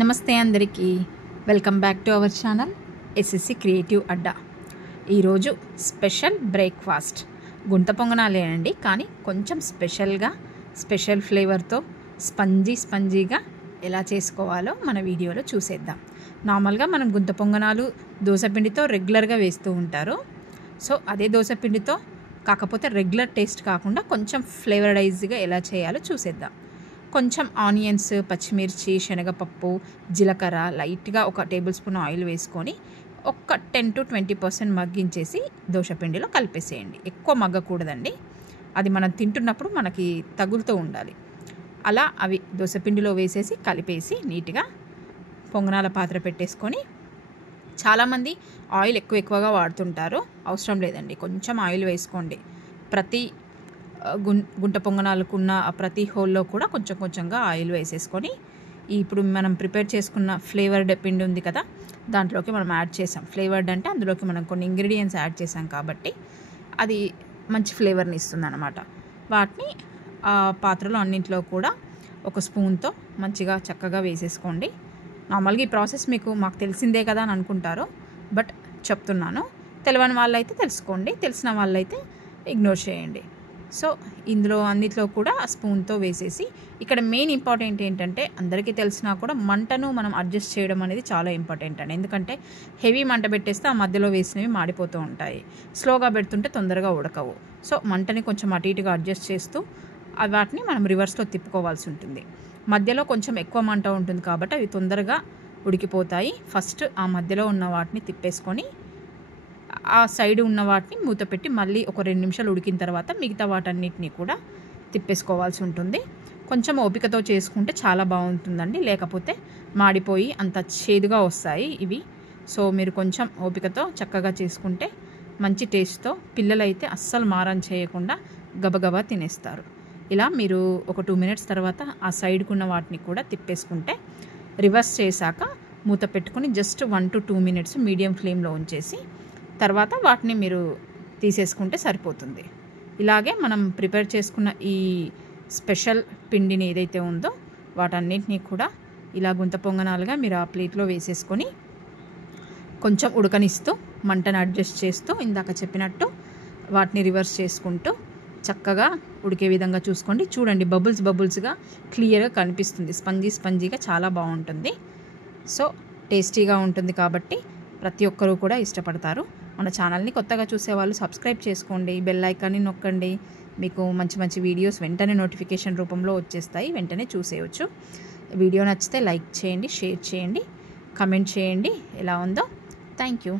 నమస్తే అందరికీ welcome back to our channel SSC creative Adda. ఈరోజు స్పెషల్ బ్రేక్ఫాస్ట్ గుంట పొంగనాలేనండి, కానీ కొంచెం స్పెషల్ ఫ్లేవర్తో స్పంజీగా ఎలా చేసుకోవాలో మన వీడియోలో చూసేద్దాం. నార్మల్గా మనం గుంట పొంగనాలు దోసపిండితో రెగ్యులర్గా వేస్తూ ఉంటారు. సో అదే దోసపిండితో కాకపోతే రెగ్యులర్ టేస్ట్ కాకుండా కొంచెం ఫ్లేవరైజ్గా ఎలా చేయాలో చూసేద్దాం. కొంచెం ఆనియన్స్, పచ్చిమిర్చి, శనగపప్పు, జీలకర్ర లైట్గా ఒక టేబుల్ స్పూన్ ఆయిల్ వేసుకొని ఒక 10 to 20% మగ్గించేసి దోసపిండిలో కలిపేసేయండి. ఎక్కువ మగ్గకూడదండి, అది మనం తింటున్నప్పుడు మనకి తగులుతూ ఉండాలి. అలా అవి దోసపిండిలో వేసేసి కలిపేసి నీట్గా పొంగనాల పాత్ర పెట్టేసుకొని, చాలామంది ఆయిల్ ఎక్కువగా వాడుతుంటారు. అవసరం లేదండి, కొంచెం ఆయిల్ వేసుకోండి. ప్రతి గుంట పొంగనాలకున్న ప్రతి హోల్లో కూడా కొంచెంగా ఆయిల్ వేసేసుకొని, ఇప్పుడు మనం ప్రిపేర్ చేసుకున్న ఫ్లేవర్డ్ పిండి ఉంది కదా, దాంట్లోకి మనం యాడ్ చేసాం. ఫ్లేవర్డ్ అంటే అందులోకి మనం కొన్ని ఇంగ్రీడియంట్స్ యాడ్ చేసాం కాబట్టి అది మంచి ఫ్లేవర్ని ఇస్తుంది అన్నమాట. వాటిని ఆ పాత్రలో అన్నింటిలో కూడా ఒక స్పూన్తో మంచిగా చక్కగా వేసేసుకోండి. నార్మల్గా ఈ ప్రాసెస్ మాకు తెలిసిందే కదా అని అనుకుంటారు, బట్ చెప్తున్నాను. తెలియని వాళ్ళైతే తెలుసుకోండి, తెలిసిన వాళ్ళైతే ఇగ్నోర్ చేయండి. సో ఇందులో అన్నిట్లో కూడా స్పూన్తో వేసేసి, ఇక్కడ మెయిన్ ఇంపార్టెంట్ ఏంటంటే, అందరికీ తెలిసినా కూడా మంటను మనం అడ్జస్ట్ చేయడం అనేది చాలా ఇంపార్టెంట్ అండి. ఎందుకంటే హెవీ మంట పెట్టేస్తే ఆ మధ్యలో వేసినవి మాడిపోతూ ఉంటాయి, స్లోగా పెడుతుంటే తొందరగా ఉడకవు. సో మంటని కొంచెం అటు ఇటుగా అడ్జస్ట్ చేస్తూ వాటిని మనం రివర్స్లో తిప్పుకోవాల్సి ఉంటుంది. మధ్యలో కొంచెం ఎక్కువ మంట ఉంటుంది కాబట్టి అవి తొందరగా ఉడికిపోతాయి. ఫస్ట్ ఆ మధ్యలో ఉన్న వాటిని తిప్పేసుకొని ఆ సైడ్ ఉన్న వాటిని మూత పెట్టి మళ్ళీ ఒక 2 నిమిషాలు ఉడికిన తర్వాత మిగతా వాటన్నిటిని కూడా తిప్పేసుకోవాల్సి ఉంటుంది. కొంచెం ఓపికతో చేసుకుంటే చాలా బాగుంటుందండి, లేకపోతే మాడిపోయి అంత చేదుగా వస్తాయి ఇవి. సో మీరు కొంచెం ఓపికతో చక్కగా చేసుకుంటే మంచి టేస్ట్తో పిల్లలైతే అస్సలు మారం చేయకుండా గబగబా తినేస్తారు. ఇలా మీరు ఒక 2 మినిట్స్ తర్వాత ఆ సైడ్కు ఉన్న వాటిని కూడా తిప్పేసుకుంటే, రివర్స్ చేశాక మూత పెట్టుకుని జస్ట్ 1 to 2 మినిట్స్ మీడియం ఫ్లేమ్లో ఉంచేసి తర్వాత వాటిని మీరు తీసేసుకుంటే సరిపోతుంది. ఇలాగే మనం ప్రిపేర్ చేసుకున్న ఈ స్పెషల్ పిండిని ఏదైతే ఉందో వాటన్నిటినీ కూడా ఇలా గుంత పొంగనాలుగా మీరు ఆ ప్లేట్లో వేసేసుకొని కొంచెం ఉడకనిస్తూ మంటను అడ్జస్ట్ చేస్తూ ఇందాక చెప్పినట్టు వాటిని రివర్స్ చేసుకుంటూ చక్కగా ఉడికే విధంగా చూసుకోండి. చూడండి, బబుల్స్గా క్లియర్గా కనిపిస్తుంది. స్పంజీగా చాలా బాగుంటుంది. సో టేస్టీగా ఉంటుంది కాబట్టి ప్రతి ఒక్కరూ కూడా ఇష్టపడతారు. మన ఛానల్ని కొత్తగా చూసేవాళ్ళు సబ్స్క్రైబ్ చేసుకోండి, బెల్ ఐకాన్ని నొక్కండి. మీకు మంచి వీడియోస్ వెంటనే నోటిఫికేషన్ రూపంలో వచ్చేస్తాయి, వెంటనే చూసేయచ్చు. వీడియో నచ్చితే లైక్ చేయండి, షేర్ చేయండి, కమెంట్ చేయండి ఎలా ఉందో. Thank you.